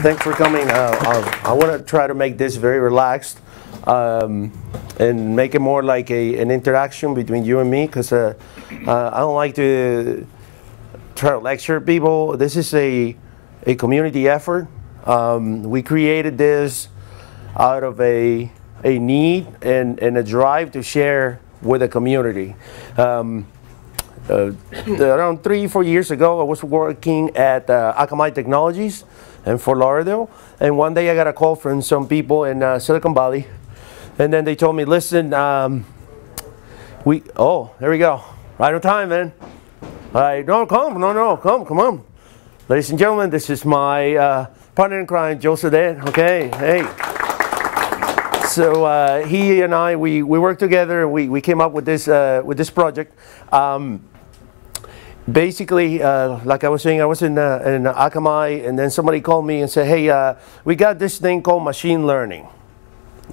Thanks for coming. I want to try to make this very relaxed and make it more like an interaction between you and me, because I don't like to try to lecture people. This is a community effort. We created this out of a need and a drive to share with the community. Around 3-4 years ago, I was working at HackMiami Technologies in Fort Lauderdale, and one day I got a call from some people in Silicon Valley, and then they told me, listen, there we go, right on time, man. Come on. Ladies and gentlemen, this is my partner in crime, Joe Sedan. Okay, hey. So he and I, we worked together, and we came up with this project. Basically, like I was saying, I was in HackMiami, and then somebody called me and said, hey, we got this thing called machine learning.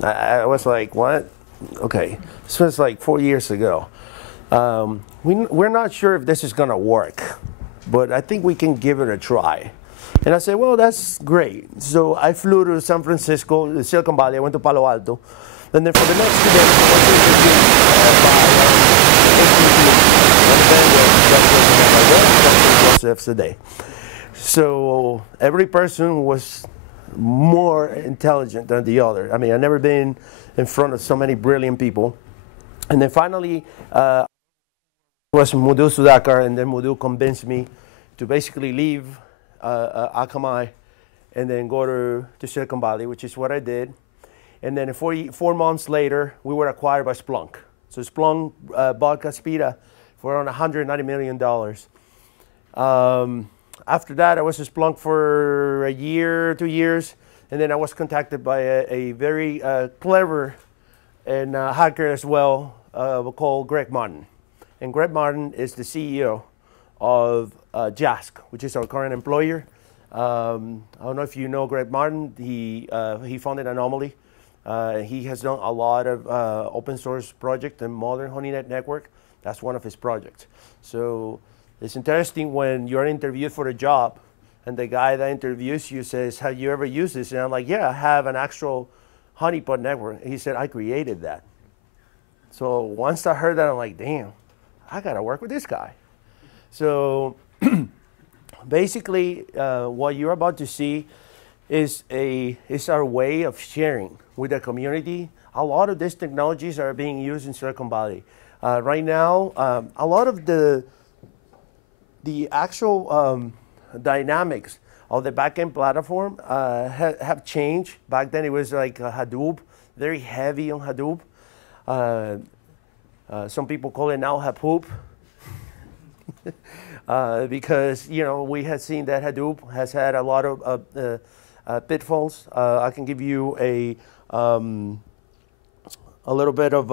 I was like, what? Okay, this was like 4 years ago. We're not sure if this is going to work, but I think we can give it a try. And I said, well, that's great. So I flew to San Francisco, Silicon Valley. I went to Palo Alto. And then for the next 2 days, I was interviewed by today. So every person was more intelligent than the other. I mean, I've never been in front of so many brilliant people. And then finally, it was Madhu Sudhakar, and then Madhu convinced me to basically leave HackMiami and then go to Silicon Valley, which is what I did. And then 4 months later, we were acquired by Splunk. So Splunk bought Caspita for around $190 million. After that, I was at Splunk for a year, 2 years, and then I was contacted by a very clever and hacker as well, called Greg Martin. And Greg Martin is the CEO of JASK, which is our current employer. I don't know if you know Greg Martin. He founded Anomaly. He has done a lot of open source projects and modern HoneyNet network. That's one of his projects. So it's interesting when you're interviewed for a job and the guy that interviews you says, have you ever used this? And I'm like, yeah, I have an actual honeypot network. He said, I created that. So once I heard that, I'm like, damn, I got to work with this guy. So basically, what you're about to see is our way of sharing with the community. A lot of these technologies are being used in Silicon Valley. Right now, a lot of the actual dynamics of the backend platform have changed. Back then, it was like Hadoop, very heavy on Hadoop. Some people call it now Hapoop. Because we had seen that Hadoop has had a lot of pitfalls. I can give you a little bit of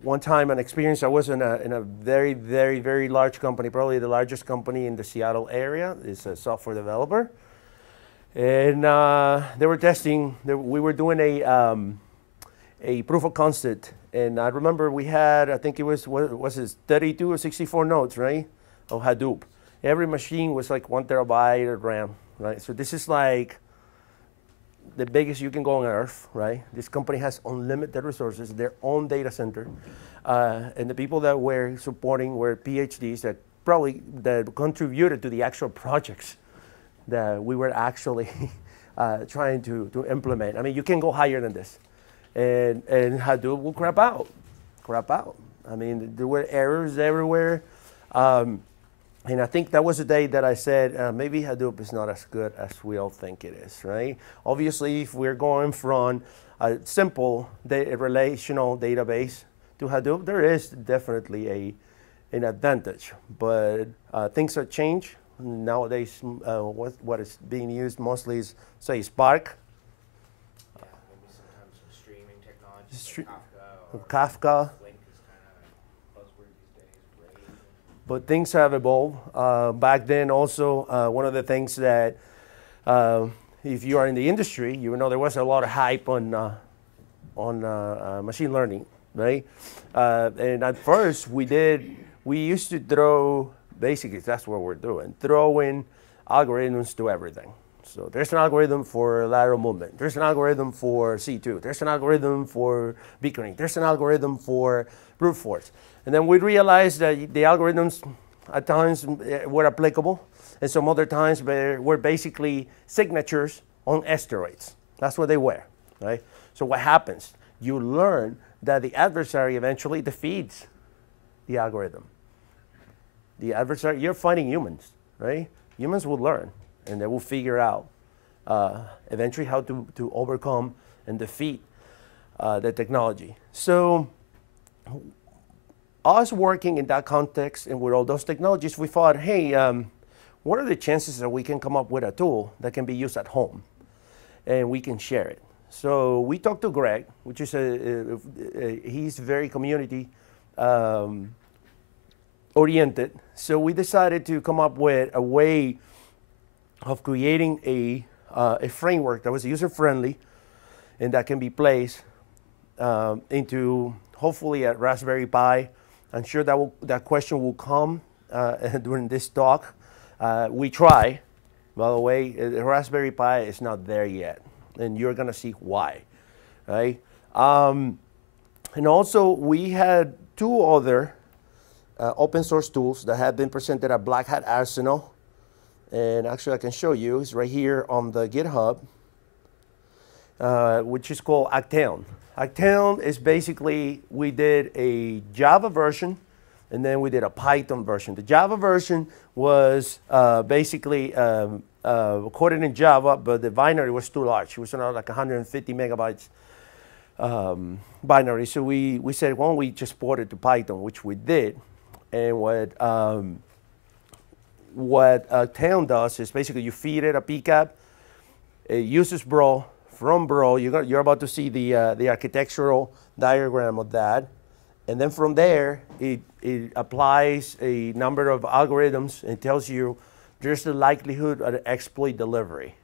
one time an experience. I was in a very, very, very large company, probably the largest company in the Seattle area. It's a software developer, and they were testing. We were doing a proof of concept. And I remember we had, I think it was 32 or 64 nodes, right, of Hadoop. Every machine was like 1 terabyte of RAM, right? So this is like the biggest you can go on Earth, right? This company has unlimited resources, their own data center. And the people that were supporting were PhDs that contributed to the actual projects that we were actually trying to implement. I mean, you can go higher than this. And Hadoop will crap out. I mean, there were errors everywhere. And I think that was the day that I said, maybe Hadoop is not as good as we all think it is, right? Obviously, if we're going from a simple relational database to Hadoop, there is definitely an advantage. But things have changed. Nowadays, what is being used mostly is, say, Spark. Kafka. But things have evolved. Back then also, one of the things that, if you are in the industry, you know there was a lot of hype on machine learning, right? And at first we used to throw basically that's what we're doing, throwing algorithms to everything. So there's an algorithm for lateral movement. There's an algorithm for C2. There's an algorithm for beaconing. There's an algorithm for brute force. And then we realized that the algorithms at times were applicable, and some other times were basically signatures on asteroids. That's what they were, right? So what happens? You learn that the adversary eventually defeats the algorithm. The adversary, you're fighting humans, right? Humans will learn, and they will figure out eventually how to overcome and defeat the technology. So us working in that context and with all those technologies, we thought, hey, what are the chances that we can come up with a tool that can be used at home and we can share it? So we talked to Greg, which is he's very community oriented. So we decided to come up with a way of creating a framework that was user-friendly and that can be placed into hopefully a Raspberry Pi. I'm sure that question will come during this talk. We try. By the way, the Raspberry Pi is not there yet, and you're going to see why, right? And also, we had two other open source tools that have been presented at Black Hat Arsenal. And actually, I can show you. It's right here on the GitHub, which is called Acteon. Acteon is basically, we did a Java version, and then we did a Python version. The Java version was basically coded in Java, but the binary was too large. It was around like 150 megabytes binary. So we said, why don't we just port it to Python, which we did. And what Acteon does is basically you feed it a PCAP, it uses Bro. From Bro, you're about to see the architectural diagram of that. And then from there, it applies a number of algorithms and tells you there's the likelihood of exploit delivery.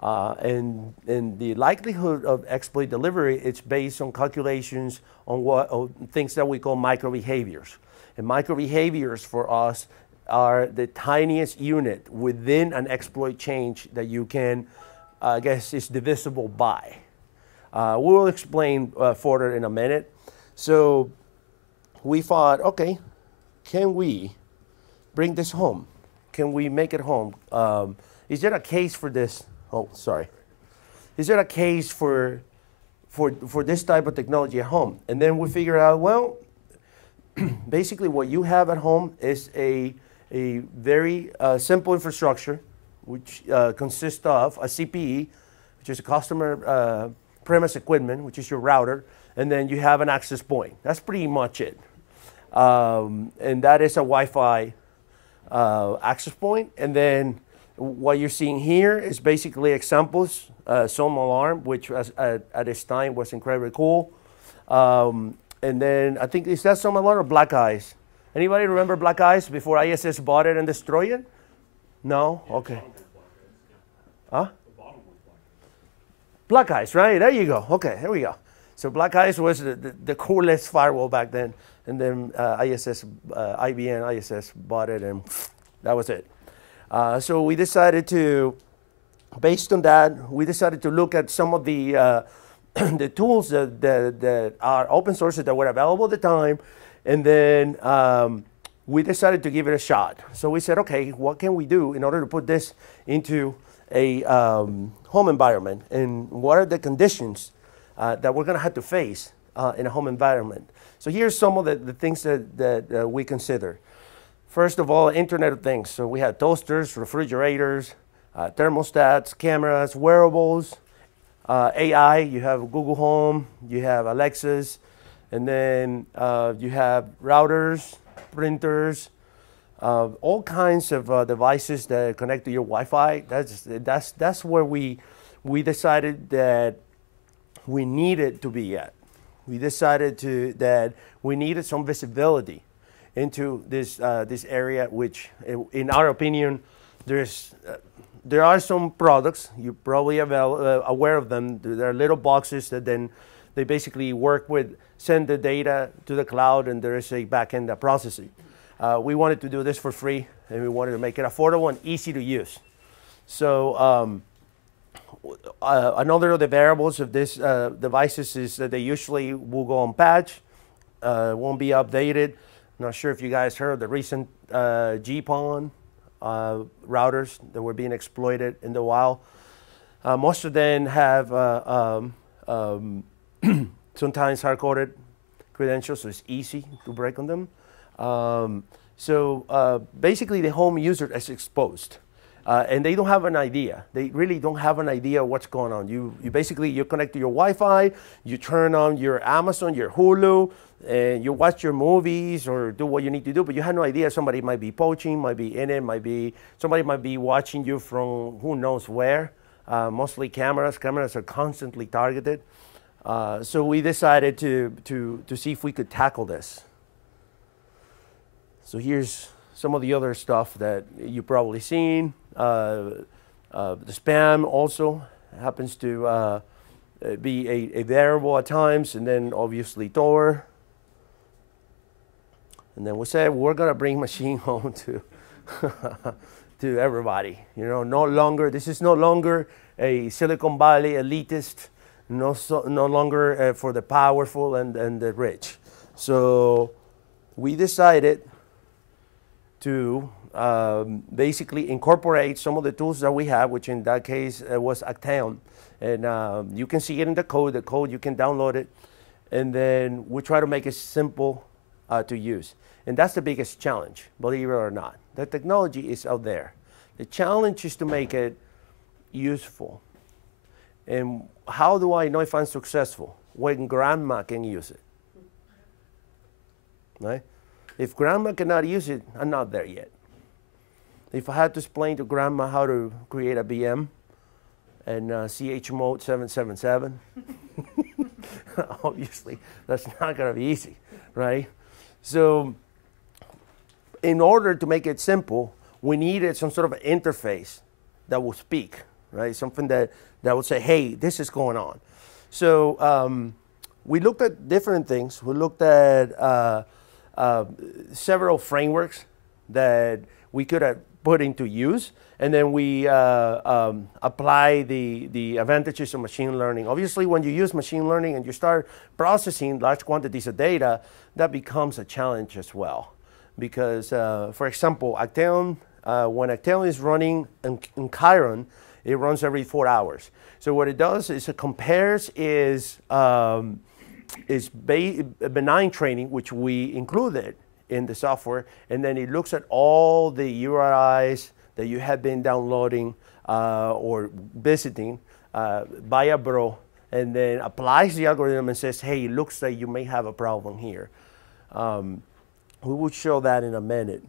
And the likelihood of exploit delivery, it's based on calculations on things that we call microbehaviors. And microbehaviors for us are the tiniest unit within an exploit change that you can, I guess, is divisible by. We'll explain further in a minute. So we thought, okay, can we bring this home? Can we make it home? Is there a case for this? Oh, sorry. Is there a case for this type of technology at home? And then we figure out, well, basically what you have at home is a very simple infrastructure, which consists of a CPE, which is a customer premise equipment, which is your router, and then you have an access point. That's pretty much it. And that is a Wi-Fi access point. And then what you're seeing here is basically examples, some alarm, which at this time was incredibly cool. And then I think, is that some alarm or Black Eyes? Anybody remember Black Eyes before ISS bought it and destroyed it? No? Okay. Huh? Black Eyes, right? There you go. Okay, here we go. So Black Eyes was the coolest firewall back then. And then IBM, ISS bought it, and that was it. So we decided to, based on that, we decided to look at some of the the tools that are open source that were available at the time. And then we decided to give it a shot. So we said, okay, what can we do in order to put this into a home environment? And what are the conditions that we're going to have to face in a home environment? So here's some of the things that we consider. First of all, Internet of Things. So we had toasters, refrigerators, thermostats, cameras, wearables, AI. You have Google Home, you have Alexas, and then you have routers, printers, all kinds of devices that connect to your Wi-Fi. That's where we decided that we needed to be at. We decided that we needed some visibility into this area, which, in our opinion, there are some products, you're probably aware of them. There are little boxes that then they basically work with, send the data to the cloud, and there is a backend that processing. we wanted to do this for free, and we wanted to make it affordable and easy to use. So another of the variables of these devices is that they usually will go on patch, won't be updated. Not sure if you guys heard the recent GPON routers that were being exploited in the wild. Most of them have sometimes hard-coded credentials, so it's easy to break on them. Basically, the home user is exposed. And they don't have an idea. They really don't have an idea of what's going on. You connect to your Wi-Fi, you turn on your Amazon, your Hulu, and you watch your movies or do what you need to do, but you have no idea. Somebody might be poaching, might be in it, somebody might be watching you from who knows where. Mostly cameras. Cameras are constantly targeted. So we decided to see if we could tackle this. So here's some of the other stuff that you've probably seen. The spam also happens to be a variable at times, and then obviously Tor. And then we said we're gonna bring machine home to to everybody. You know, this is no longer a Silicon Valley elitist, no longer for the powerful and the rich. So we decided to basically incorporate some of the tools that we have, which in that case was Acteon. And you can see it in the code. The code, you can download it. And then we try to make it simple to use. And that's the biggest challenge, believe it or not. The technology is out there. The challenge is to make it useful. And how do I know if I'm successful? When grandma can use it, right? If grandma cannot use it, I'm not there yet. If I had to explain to grandma how to create a VM and CH mode 777, obviously that's not going to be easy, right? So in order to make it simple, we needed some sort of interface that will speak, right? Something that would say, hey, this is going on. So we looked at different things. We looked at several frameworks that we could have put into use, and then we apply the advantages of machine learning. Obviously, when you use machine learning and you start processing large quantities of data, that becomes a challenge as well. Because, for example, Acteon, when Acteon is running in Chiron, it runs every 4 hours. So what it does is it compares is benign training, which we included in the software, and then it looks at all the URIs that you have been downloading or visiting via Bro, and then applies the algorithm and says, hey, it looks like you may have a problem here. We will show that in a minute.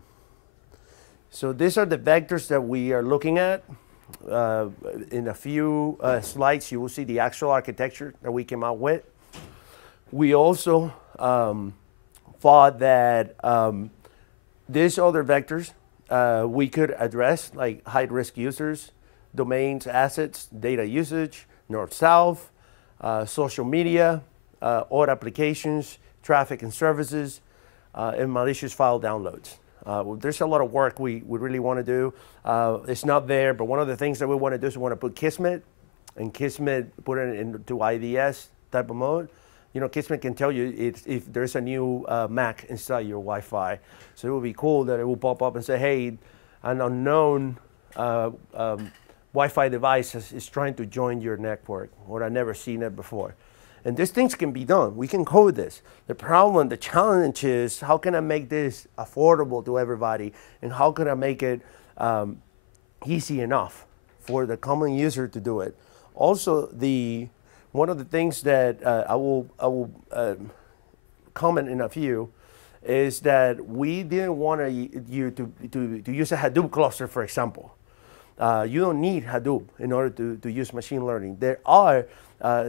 So these are the vectors that we are looking at. In a few slides, you will see the actual architecture that we came out with. We also thought that these other vectors we could address, like high-risk users, domains, assets, data usage, north-south, social media, odd applications, traffic and services, and malicious file downloads. There's a lot of work we really want to do. It's not there, but one of the things that we want to do is we want to put Kismet, and Kismet put it into IDS type of mode. You know, Kismet can tell you if there's a new Mac inside your Wi-Fi. So it would be cool that it will pop up and say, hey, an unknown Wi-Fi device is trying to join your network, or I've never seen it before. And these things can be done. We can code this. The problem, the challenge is, how can I make this affordable to everybody? And how can I make it easy enough for the common user to do it? Also, one of the things that I will comment in a few is that we didn't want you to use a Hadoop cluster, for example. You don't need Hadoop in order to use machine learning. There are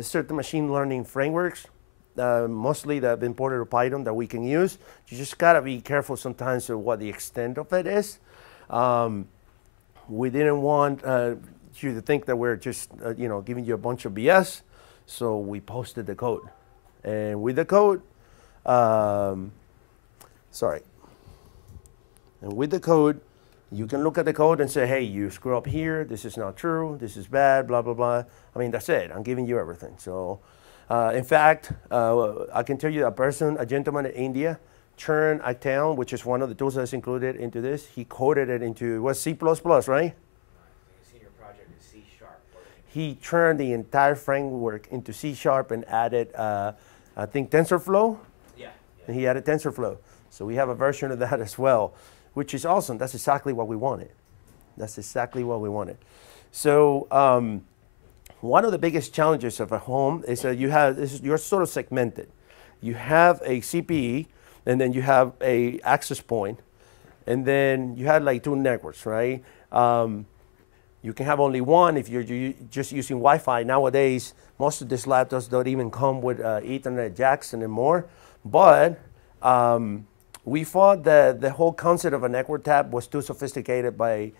certain machine learning frameworks, mostly that have been ported to Python, that we can use. You just gotta be careful sometimes of what the extent of it is. We didn't want you to think that we're just giving you a bunch of BS, so we posted the code. And with the code, sorry. And with the code, you can look at the code and say, hey, you screw up here, this is not true, this is bad, blah, blah, blah. I mean, that's it. I'm giving you everything. So, in fact, I can tell you a gentleman in India, Chiron, which is one of the tools that's included into this, he coded it into, what's C++, right? Senior project is C#. He turned the entire framework into C# and added, I think, TensorFlow. Yeah. And he added TensorFlow. So we have a version of that as well, which is awesome. That's exactly what we wanted. That's exactly what we wanted. So one of the biggest challenges of a home is that you're sort of segmented. You have a CPE, and then you have a access point, and then you have like 2 networks, right? You can have only one if you're just using Wi-Fi. Nowadays, most of these laptops don't even come with Ethernet jacks anymore. But we thought that the whole concept of a network tap was too sophisticated by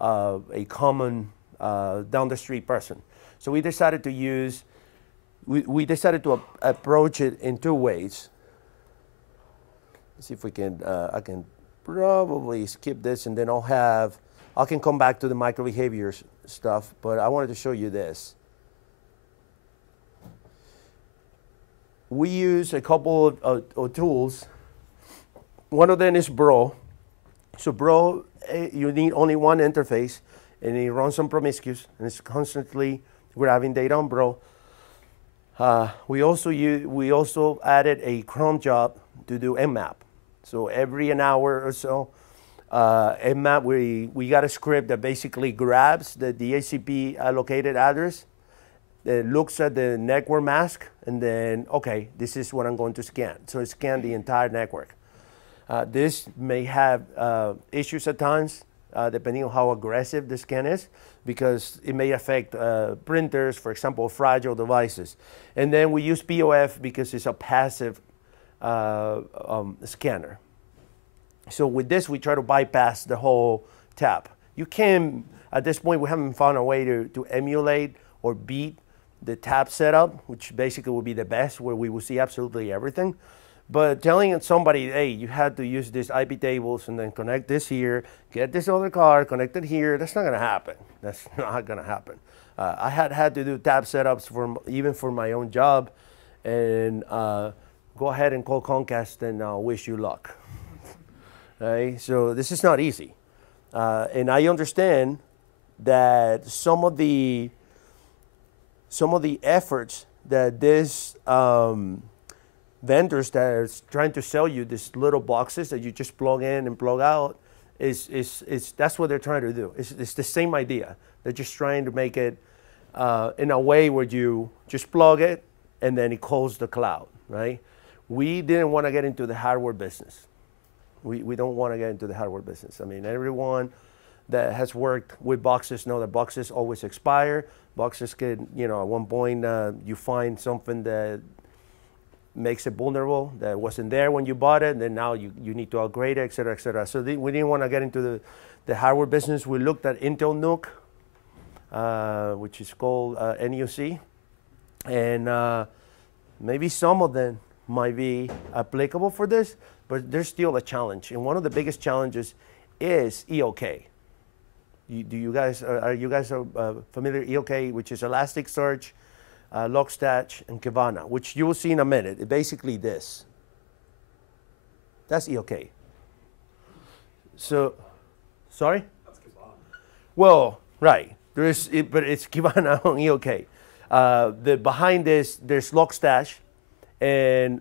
a common down the street person. So we decided to approach it in 2 ways. Let's see if we can, I can probably skip this and then I can come back to the microbehaviors stuff, but I wanted to show you this. We use a couple of tools. One of them is Bro. So Bro, you need only one interface, and it runs on promiscuous, and it's constantly grabbing data on Bro. We also added a cron job to do mmap. So every an hour or so, mmap, we got a script that basically grabs the DHCP allocated address, looks at the network mask, and then, okay, this is what I'm going to scan. So it scans the entire network. This may have issues at times, depending on how aggressive the scan is, because it may affect printers, for example, fragile devices. And then we use POF because it's a passive scanner. So with this, we try to bypass the whole tap. You can, at this point, we haven't found a way to emulate or beat the tap setup, which basically would be the best, where we will see absolutely everything. But telling somebody, hey, you had to use these IP tables and then connect this here, get this other card, connect it here, that's not going to happen. That's not going to happen. I had to do tap setups even for my own job, and go ahead and call Comcast and wish you luck. Right? So this is not easy. And I understand that some of the efforts that this vendors that are trying to sell you these little boxes that you just plug in and plug out, that's what they're trying to do. It's the same idea. They're just trying to make it in a way where you just plug it and then it calls the cloud, right? We didn't want to get into the hardware business. We don't want to get into the hardware business. I mean, everyone that has worked with boxes know that boxes always expire. Boxes can, at one point you find something that makes it vulnerable that wasn't there when you bought it, and then now you need to upgrade it, et cetera, et cetera. So we didn't want to get into the hardware business. We looked at Intel NUC, which is called NUC, and maybe some of them might be applicable for this, but there's still a challenge. And one of the biggest challenges is EOK. Are you guys familiar with EOK, which is Elasticsearch, Logstash, and Kibana, which you will see in a minute. It's basically this. That's EOK. So, sorry? That's Kibana. Well, right. But it's Kibana on EOK. Behind this, there's Logstash, and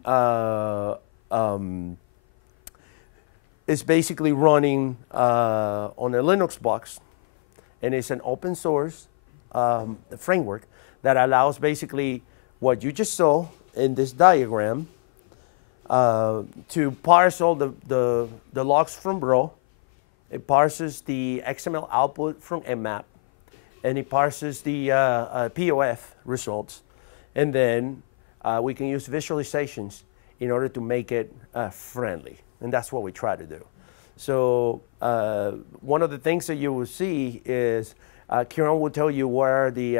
it's basically running on a Linux box, and it's an open source framework that allows basically what you just saw in this diagram to parse all the logs from Bro. It parses the XML output from mmap, and it parses the POF results, and then we can use visualizations in order to make it friendly, and that's what we try to do. So one of the things that you will see is Chiron will tell you where the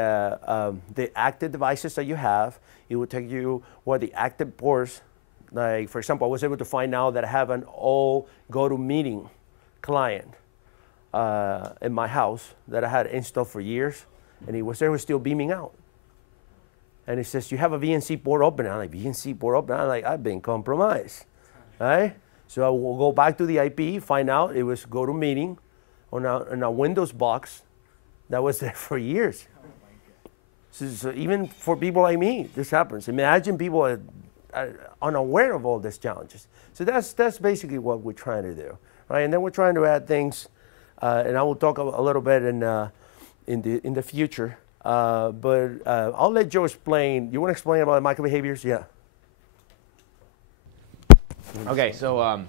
active devices that you have. It will tell you what the active ports, like for example, I was able to find out that I have an all GoToMeeting client in my house that I had installed for years, and he was still beaming out. And he says, "You have a VNC port open." I'm like, "VNC port open?" I'm like, "I've been compromised." Right? So I will go back to the IP, find out it was GoToMeeting on a Windows box that was there for years. So even for people like me, this happens. Imagine people are unaware of all these challenges. So that's basically what we're trying to do, right? And then we're trying to add things, and I will talk a little bit in the future. But I'll let Joe explain. You want to explain about the microbehaviors? Yeah. Okay, so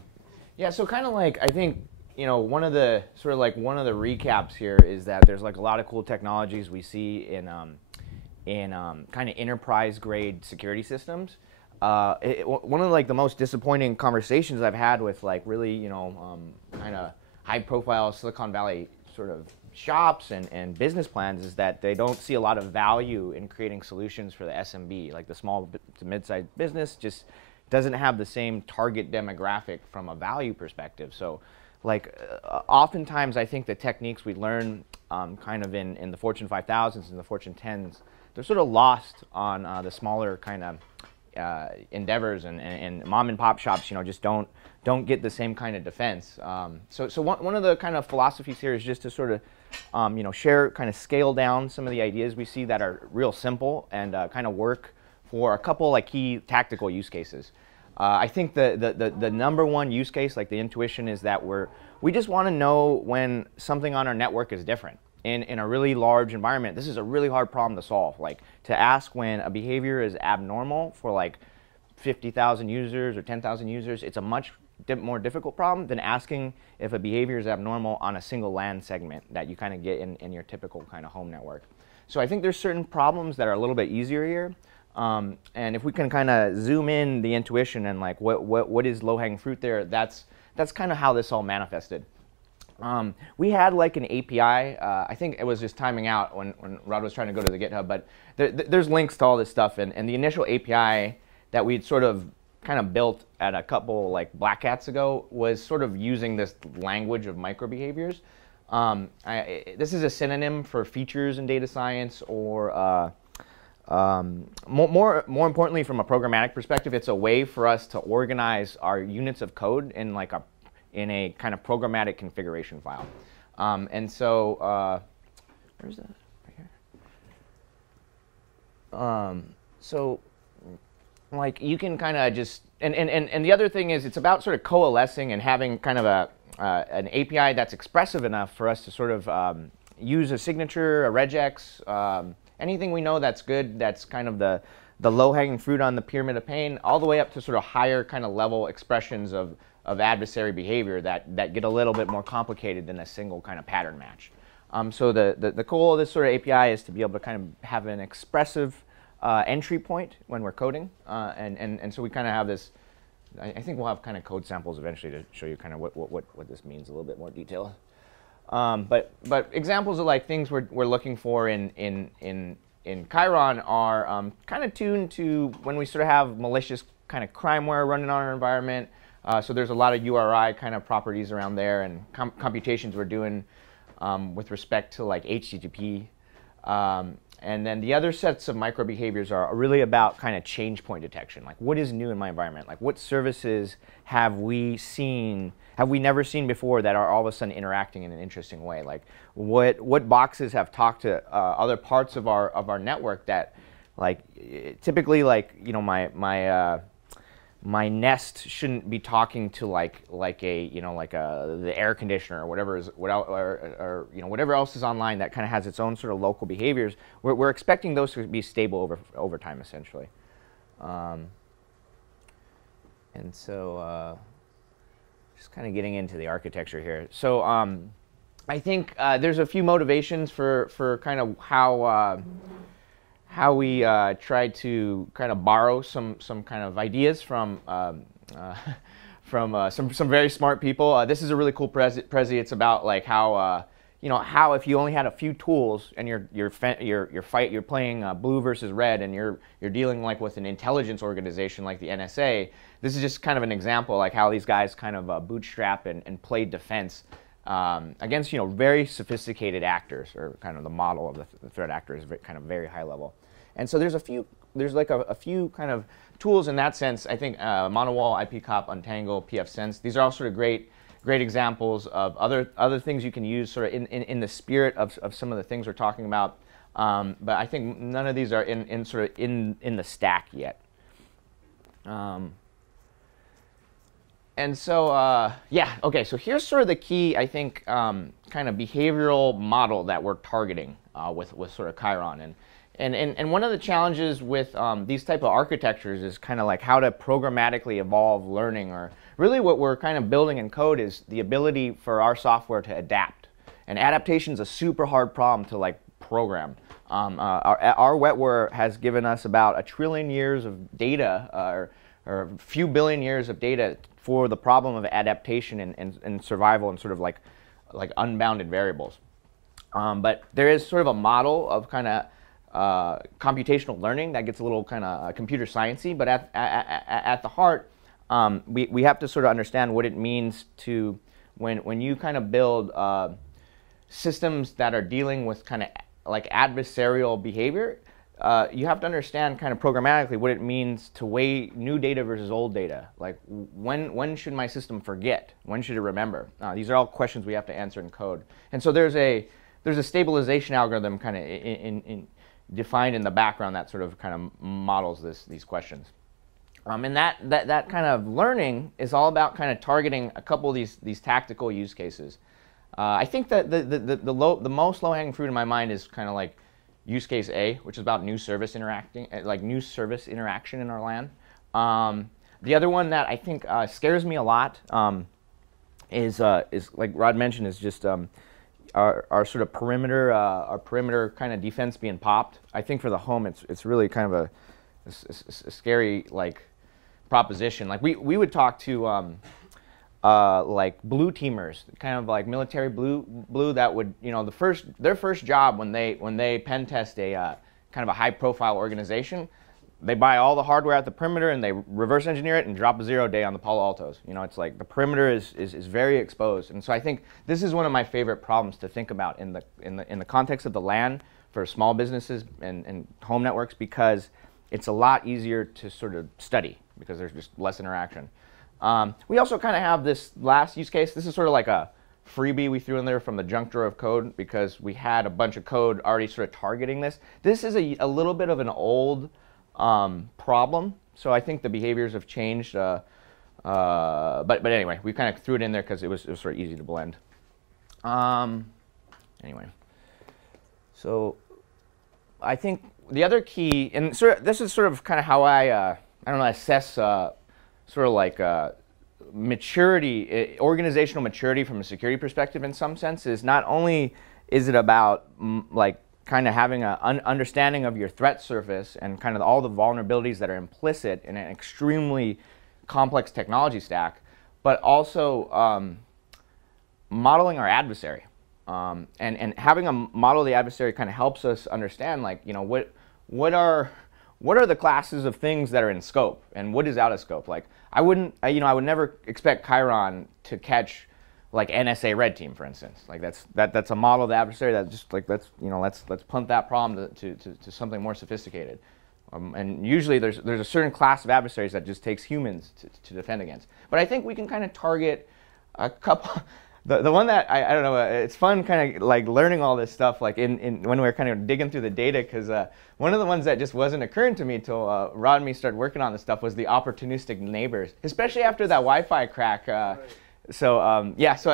yeah, so kind of like I think one of the recaps here is that there's like a lot of cool technologies we see in kind of enterprise grade security systems. One of like the most disappointing conversations I've had with like really kind of high profile Silicon Valley sort of shops and business plans is that they don't see a lot of value in creating solutions for the SMB, like the small to mid-sized business just doesn't have the same target demographic from a value perspective. So like oftentimes I think the techniques we learn kind of in the Fortune 5000s and the Fortune 10s, they're sort of lost on the smaller kind of endeavors and mom and pop shops, just don't get the same kind of defense. So one of the kind of philosophies here is just to sort of share, kind of scale down some of the ideas we see that are real simple and kind of work for a couple like key tactical use cases. I think the number one use case, like the intuition, is that we just want to know when something on our network is different. In a really large environment, this is a really hard problem to solve. Like to ask when a behavior is abnormal for like 50,000 users or 10,000 users, it's a much more difficult problem than asking if a behavior is abnormal on a single LAN segment that you kind of get in your typical kind of home network. So I think there's certain problems that are a little bit easier here. And if we can kind of zoom in the intuition and like what is low-hanging fruit there, that's kind of how this all manifested. We had like an API, I think it was just timing out when Rod was trying to go to the GitHub, but there's links to all this stuff, and the initial API that we'd sort of kind of built at a couple like Black Hats ago was sort of using this language of microbehaviors. This is a synonym for features in data science, or more importantly, from a programmatic perspective, it's a way for us to organize our units of code in like in a kind of programmatic configuration file. And so, where's that? Right here. So, like you can kind of just, and the other thing is it's about sort of coalescing and having kind of an API that's expressive enough for us to sort of use a signature, a regex, anything we know that's good, that's kind of the low-hanging fruit on the pyramid of pain, all the way up to sort of higher kind of level expressions of adversary behavior that get a little bit more complicated than a single kind of pattern match. So the goal of this sort of API is to be able to kind of have an expressive entry point when we're coding, and so we kind of have this. I think we'll have kind of code samples eventually to show you kind of what this means in a little bit more detail. But examples of like things we're looking for in Chiron are kind of tuned to when we sort of have malicious kind of crimeware running on our environment. So there's a lot of URI kind of properties around there, and computations we're doing with respect to like HTTP. And then the other sets of microbehaviors are really about kind of change point detection. Like what is new in my environment? Like what services have we never seen before that are all of a sudden interacting in an interesting way? Like what boxes have talked to other parts of our network that, like typically, like my Nest shouldn't be talking to like the air conditioner or whatever whatever else is online that kind of has its own sort of local behaviors. We're expecting those to be stable over time, essentially. And so just kind of getting into the architecture here. So I think there's a few motivations for kind of how we try to kind of borrow some kind of ideas from some very smart people. This is a really cool Prezi. It's about like how how if you only had a few tools and you're playing blue versus red, and you're dealing like with an intelligence organization like the NSA. This is just kind of an example like how these guys kind of bootstrap and play defense against very sophisticated actors, or kind of the model of the threat actor is kind of very high level. And so there's a few kind of tools in that sense. I think Monowall, IPCOP, Untangle, PFSense. These are all sort of great examples of other things you can use sort of in the spirit of some of the things we're talking about. But I think none of these are in the stack yet. And so, yeah, okay, so here's sort of the key, I think, kind of behavioral model that we're targeting with sort of Chiron. And one of the challenges with these type of architectures is kind of like how to programmatically evolve learning, or really what we're kind of building in code is the ability for our software to adapt. And adaptation is a super hard problem to like program. Our wetware has given us about 1 trillion years of data, or a few billion years of data for the problem of adaptation and survival and sort of like unbounded variables. But there is sort of a model of kind of computational learning that gets a little kind of computer sciencey, but at the heart, we have to sort of understand what it means to when you kind of build systems that are dealing with kind of like adversarial behavior. You have to understand kind of programmatically what it means to weigh new data versus old data. Like when should my system forget? When should it remember? These are all questions we have to answer in code. And so there's a stabilization algorithm kind of defined in the background that sort of kind of models these questions. And that kind of learning is all about kind of targeting a couple of these tactical use cases. I think that the most low-hanging fruit in my mind is kind of like use case A, which is about new service interaction in our LAN. The other one that I think scares me a lot is like Rod mentioned, is just our sort of perimeter kind of defense being popped. I think for the home, it's really kind of a scary like proposition. Like we would talk to like blue teamers, kind of like military blue that would, their first job when they pen test a kind of a high profile organization, they buy all the hardware at the perimeter and they reverse engineer it and drop a 0-day on the Palo Altos. It's like the perimeter is very exposed. And so I think this is one of my favorite problems to think about in the context of the LAN for small businesses and home networks, because it's a lot easier to sort of study because there's just less interaction. We also kind of have this last use case. This is sort of like a freebie we threw in there from the junk drawer of code because we had a bunch of code already sort of targeting this. This is a little bit of an old problem, so I think the behaviors have changed. But anyway, we kind of threw it in there because it was sort of easy to blend. Anyway, so I think the other key, and this is sort of kind of how I don't know, assess sort of like maturity, organizational maturity from a security perspective in some sense, is not only is it about like kind of having an understanding of your threat surface and kind of all the vulnerabilities that are implicit in an extremely complex technology stack, but also modeling our adversary. And having a model of the adversary kind of helps us understand, like, what are the classes of things that are in scope and what is out of scope. Like, I would never expect Chiron to catch like NSA red team, for instance. Like that's a model of the adversary that just like let's punt that problem to something more sophisticated. And usually there's a certain class of adversaries that just takes humans to defend against. But I think we can kind of target a couple. The one that I don't know, it's fun kind of like learning all this stuff like when we were kind of digging through the data, because one of the ones that just wasn't occurring to me till Rod and me started working on this stuff was the opportunistic neighbors, especially after that Wi-Fi crack. Right. So yeah, so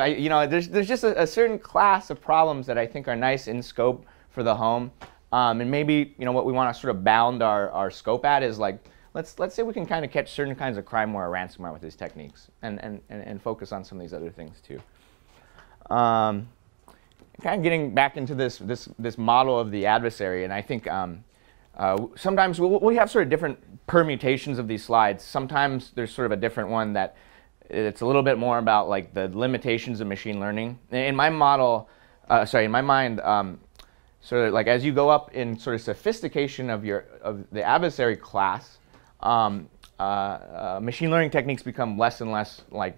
there's just a certain class of problems that I think are nice in scope for the home, and maybe what we want to sort of bound our scope at is like let's say we can kind of catch certain kinds of crime or ransomware with these techniques, and focus on some of these other things too. Kind of getting back into this model of the adversary, and I think sometimes we have sort of different permutations of these slides. Sometimes there's sort of a different one that it's a little bit more about like the limitations of machine learning. In my model, in my mind, sort of like as you go up in sort of sophistication of the adversary class, machine learning techniques become less and less like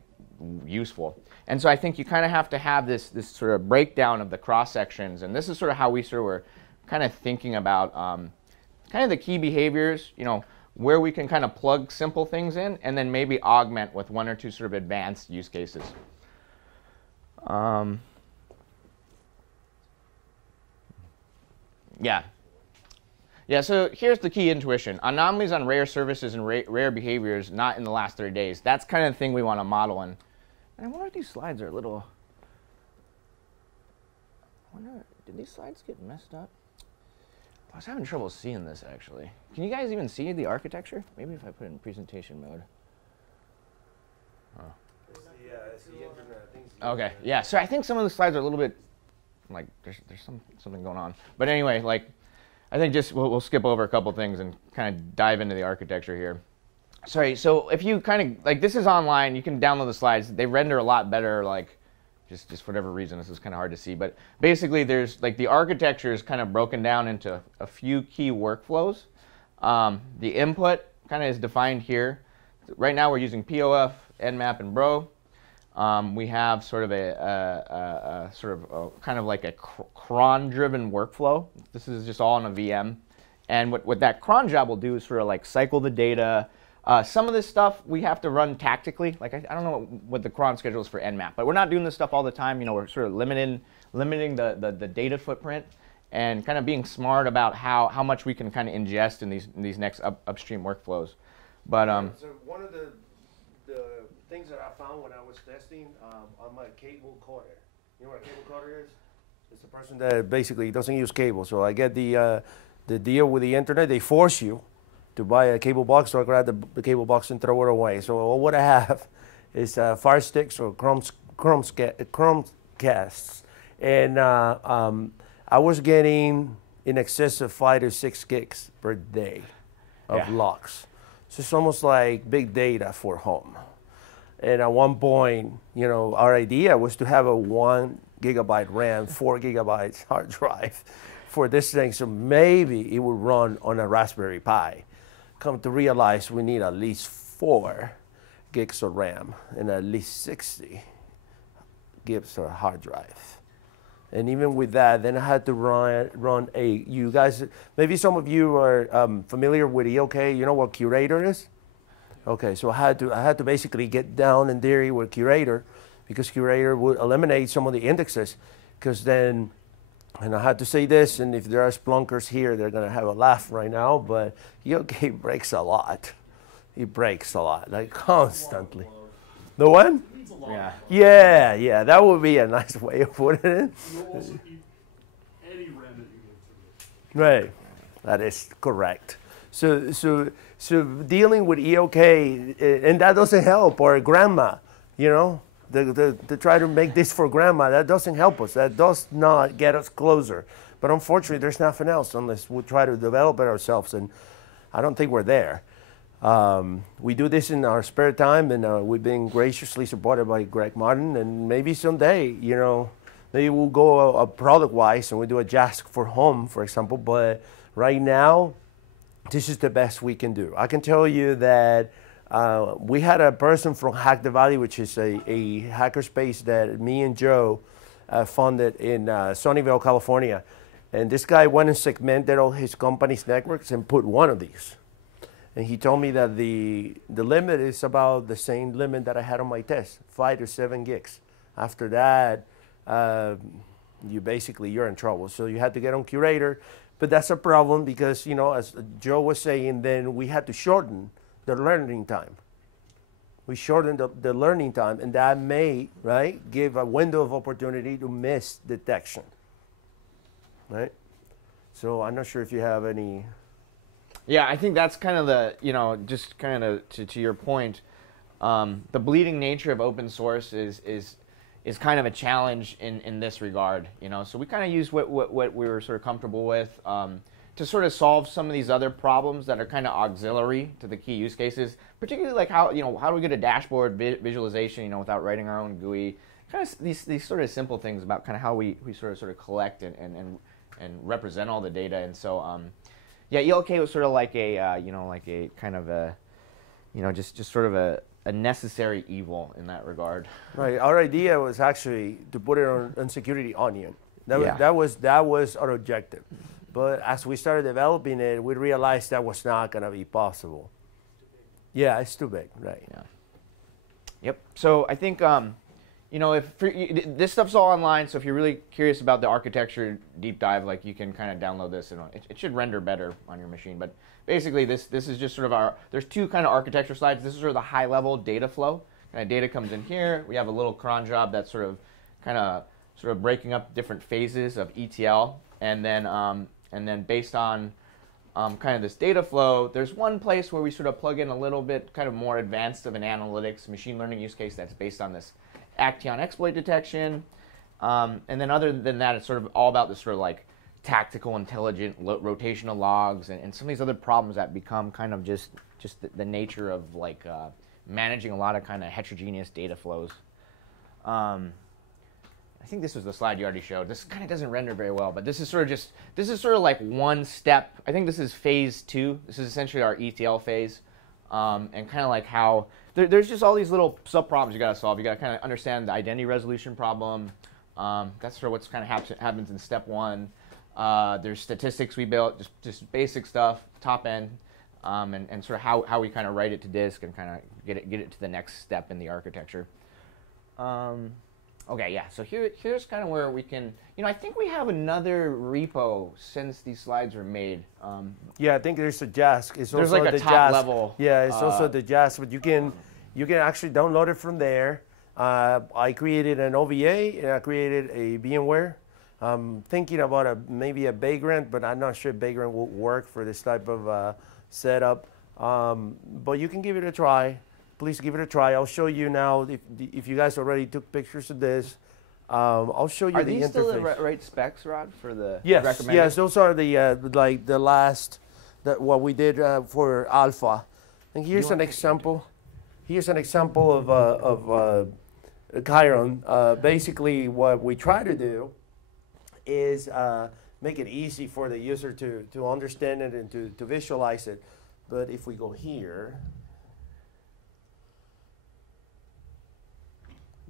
useful. And so I think you kind of have to have this sort of breakdown of the cross sections, and this is sort of how we sort of were kind of thinking about kind of the key behaviors, where we can kind of plug simple things in, and then maybe augment with one or two sort of advanced use cases. Yeah, so here's the key intuition. Anomalies on rare services and rare behaviors not in the last 30 days. That's kind of the thing we want to model in. And I wonder if these slides are a little... did these slides get messed up? I was having trouble seeing this, actually. Can you guys even see the architecture? Maybe if I put it in presentation mode. It's the internet. Okay, yeah, so I think some of the slides are a little bit, like, there's something going on. But anyway, like, I think just we'll skip over a couple things and kind of dive into the architecture here. Sorry, so if you kind of, like, this is online, you can download the slides. They render a lot better, like, just for whatever reason, this is kind of hard to see. But basically, there's, like, the architecture is kind of broken down into a few key workflows. The input kind of is defined here. Right now, we're using POF, Nmap, and Bro. We have sort of a kind of like a cron-driven workflow. This is just all in a VM. And what that cron job will do is sort of like cycle the data. Some of this stuff we have to run tactically. Like I don't know what the cron schedule is for Nmap, but we're not doing this stuff all the time. We're sort of limiting the data footprint and kind of being smart about how much we can kind of ingest in these next upstream workflows. But so one of the things that I found when I was testing on my cable coder. You know what a cable coder is? It's a person that basically doesn't use cable. So I get the deal with the internet. They force you to buy a cable box, so I grab the cable box and throw it away. So what I have is Fire Sticks or Chromcasts. And I was getting in excess of 5 to 6 gigs per day of locks. So it's almost like big data for home. And at one point, our idea was to have a 1 gigabyte RAM, 4 gigabytes hard drive for this thing. So maybe it would run on a Raspberry Pi. Come to realize we need at least 4 gigs of RAM and at least 60 gigs of hard drive. And even with that, then I had to run you guys, maybe some of you are familiar with EOK. You know what Curator is? Okay, so I had to basically get down and dirty with Curator, because Curator would eliminate some of the indexes, because then, and I had to say this, and if there are splunkers here, they're gonna have a laugh right now, but EOK breaks a lot. It breaks a lot, like constantly. The one? Yeah, that would be a nice way of putting it. You also need any RAM that you get through. Right, that is correct. So dealing with EOK, and that doesn't help, or grandma, to try to make this for grandma, that doesn't help us. That does not get us closer. But unfortunately, there's nothing else unless we try to develop it ourselves, and I don't think we're there. We do this in our spare time, and we've been graciously supported by Greg Martin, and maybe someday, maybe we'll go product-wise, and we do a JASK for home, for example, but right now, this is the best we can do. I can tell you that we had a person from Hack the Valley, which is a hackerspace that me and Joe funded in Sunnyvale, California. And this guy went and segmented all his company's networks and put one of these. And he told me that the limit is about the same limit that I had on my test, 5 to 7 gigs. After that, you're in trouble. So you had to get on Curator. But that's a problem because, as Joe was saying, then we had to shorten the learning time. We shortened the learning time, and that may, give a window of opportunity to miss detection, right? So I'm not sure if you have any... Yeah, I think that's kind of the, just kind of to your point, the bleeding nature of open source is kind of a challenge in this regard, So we kind of use what we were sort of comfortable with to sort of solve some of these other problems that are kind of auxiliary to the key use cases, particularly like how do we get a dashboard visualization, without writing our own GUI, kind of these sort of simple things about kind of how we sort of collect and represent all the data. And so, ELK was sort of like a, like a kind of a, just sort of a necessary evil in that regard. Right. Our idea was actually to put it on Security Onion. Yeah. That was our objective. But as we started developing it, we realized that was not going to be possible. Yeah, it's too big, right? Yeah. Yep. So I think this stuff's all online. So if you're really curious about the architecture deep dive, like you can kind of download this, and it should render better on your machine. But basically, this is just sort of there's two kind of architecture slides. This is sort of the high level data flow. Kind of data comes in here. We have a little cron job that's sort of breaking up different phases of ETL, and then based on kind of this data flow, there's one place where we sort of plug in a little bit kind of more advanced of an analytics machine learning use case that's based on this Action exploit detection. And then other than that, it's sort of all about this sort of like tactical, intelligent, rotational logs and some of these other problems that become kind of just the nature of like managing a lot of kind of heterogeneous data flows. I think this was the slide you already showed. This kind of doesn't render very well, but this is sort of like one step. I think this is phase 2. This is essentially our ETL phase, and kind of like how there's just all these little sub problems you got to solve. You got to kind of understand the identity resolution problem. That's sort of what's kind of happens in step 1. There's statistics we built, just basic stuff, top end, and sort of how we kind of write it to disk and kind of get it to the next step in the architecture. Okay, yeah, so here's kind of where we can, I think we have another repo since these slides were made. Yeah, I think there's a JASC. There's also like a top level. Yeah, it's also the JASC, but you can actually download it from there. I created an OVA and I created a VMware. I'm thinking about maybe a Vagrant, but I'm not sure Vagrant will work for this type of setup. But you can give it a try. Please give it a try. I'll show you now. If you guys already took pictures of this, I'll show you the interface. Are these still the right specs, Rod, for the recommended? Yes, those are the last what we did for alpha. And here's an example. Here's an example of Chiron. Basically, what we try to do is make it easy for the user to understand it and to visualize it. But if we go here,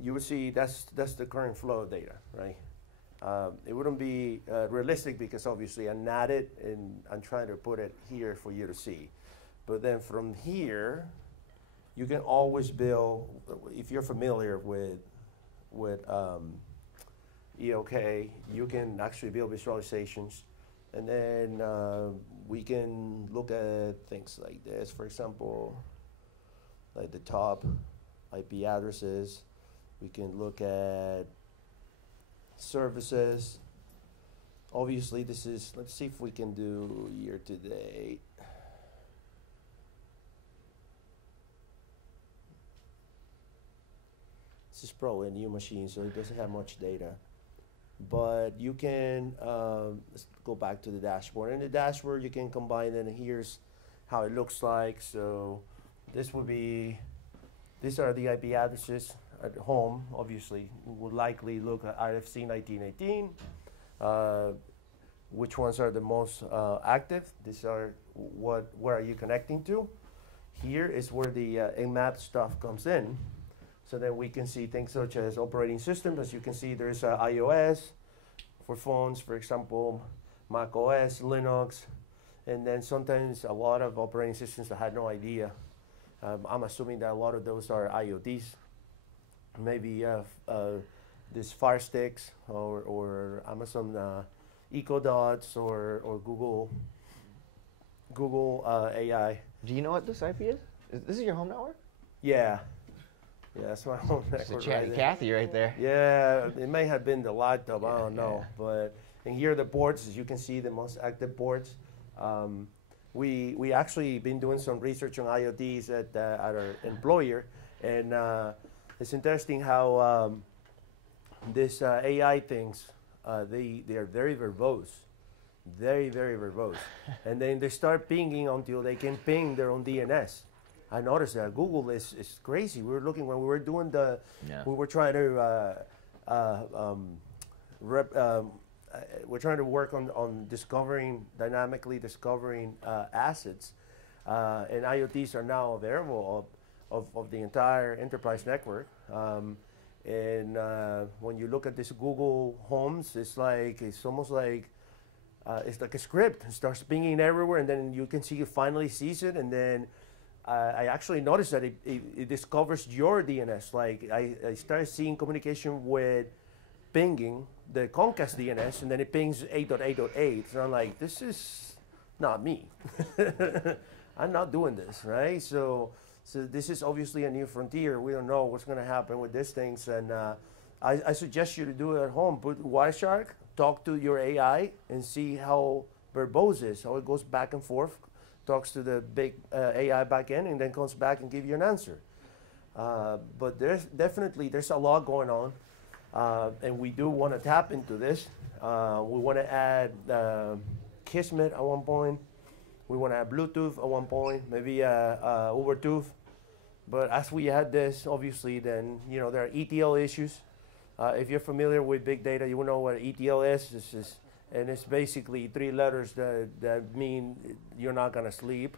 you will see that's the current flow of data, right? It wouldn't be realistic because obviously I'm not it, and I'm trying to put it here for you to see. But then from here, you can always build, if you're familiar with EOK, you can actually build visualizations. And then we can look at things like this, for example, like the top IP addresses. We can look at services. Obviously, this is, let's see if we can do year to date. This is probably a new machine, so it doesn't have much data. But you can, let's go back to the dashboard. In the dashboard, you can combine it, and here's how it looks like. So this would be, these are the IP addresses at home. Obviously, we would likely look at RFC 1918. Which ones are the most active? These are where are you connecting to? Here is where the Nmap stuff comes in. So then we can see things such as operating system. As you can see, there's iOS for phones, for example, Mac OS, Linux, and then sometimes a lot of operating systems that I had no idea. I'm assuming that a lot of those are IoTs. Maybe these Fire Sticks or Amazon Echo Dots or Google AI. Do you know what this IP is? This is your home network? Yeah. Yeah, that's my home network. It's a chatty Cathy right there. Yeah, it may have been the laptop, I don't know. But and here are the ports, as you can see, the most active ports. We actually been doing some research on IoTs at our employer, and it's interesting how this AI things, they are very verbose, very verbose, and then they start pinging until they can ping their own DNS. I noticed that Google is crazy. We were looking when we were doing we were trying to we're trying to work on dynamically discovering assets, and IoTs are now available of the entire enterprise network. And when you look at this Google Homes, it's almost like it's like a script. It starts pinging everywhere, and then you can see it finally sees it, and then I actually noticed that it discovers your DNS. Like I started seeing communication with pinging the Comcast DNS, and then it pings 8.8.8. So I'm like, this is not me. I'm not doing this, right? So this is obviously a new frontier. We don't know what's going to happen with these things, and I suggest you to do it at home. Put Wireshark, talk to your AI, and see how verbose is, how it goes back and forth, talks to the big AI backend, and then comes back and give you an answer. But there's a lot going on, and we do want to tap into this. We want to add Kismet at one point. We want to add Bluetooth at one point, maybe Ubertooth. But as we add this, obviously, then there are ETL issues. If you're familiar with big data, you will know what ETL is. And it's basically 3 letters that mean you're not going to sleep.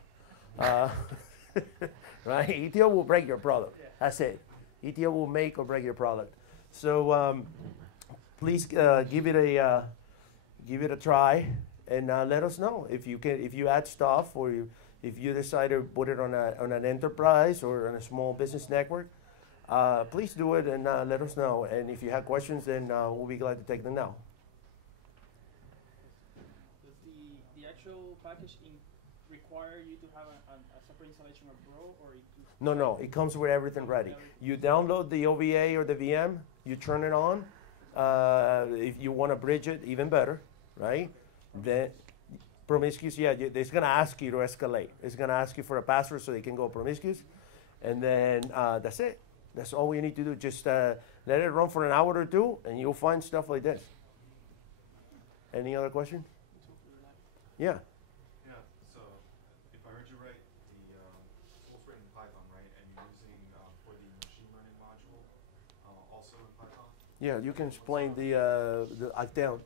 Right? ETL will break your product. That's it. ETL will make or break your product. So please give it a try, and let us know if you add stuff, or if you decide to put it on an enterprise or on a small business network. Please do it and let us know. And if you have questions, then we'll be glad to take them now. Does the actual package require you to have a separate installation of Bro, or No, it comes with everything ready. You download the OVA or the VM, you turn it on. If you want to bridge it, even better, right? Then promiscuous, it's going to ask you to escalate. It's going to ask you for a password so they can go promiscuous. And then that's it. That's all we need to do. Just let it run for an hour or two, and you'll find stuff like this. Any other question? Yeah. Yeah, so if I heard you right, the tool's written in Python, right? And you're using for the machine learning module also in Python? Yeah, you can explain the down.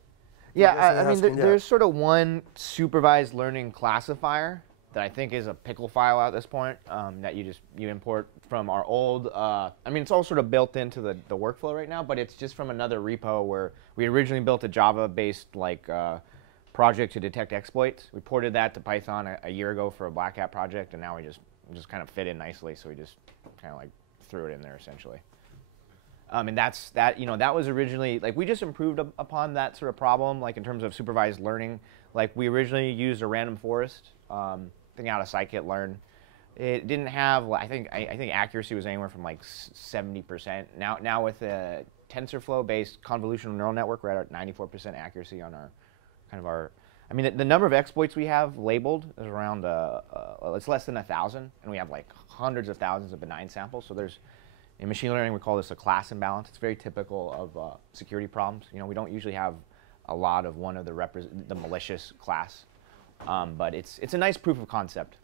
Yeah, I mean, there's sort of one supervised learning classifier that I think is a pickle file at this point that you import from our old. I mean, it's all sort of built into the workflow right now, but it's just from another repo where we originally built a Java-based project to detect exploits. We ported that to Python a year ago for a Black Hat project, and now we just kind of fit in nicely, so we just kind of like threw it in there essentially. And that was originally, like, we just improved upon that sort of problem, like in terms of supervised learning. Like, we originally used a random forest thing out of scikit-learn. It didn't have, I think accuracy was anywhere from like 70%. Now with a TensorFlow-based convolutional neural network, we're at 94% accuracy on our I mean, the number of exploits we have labeled is around, it's less than 1,000, and we have like hundreds of thousands of benign samples. So in machine learning, we call this a class imbalance. It's very typical of security problems. We don't usually have a lot of one of the malicious class, but it's a nice proof of concept.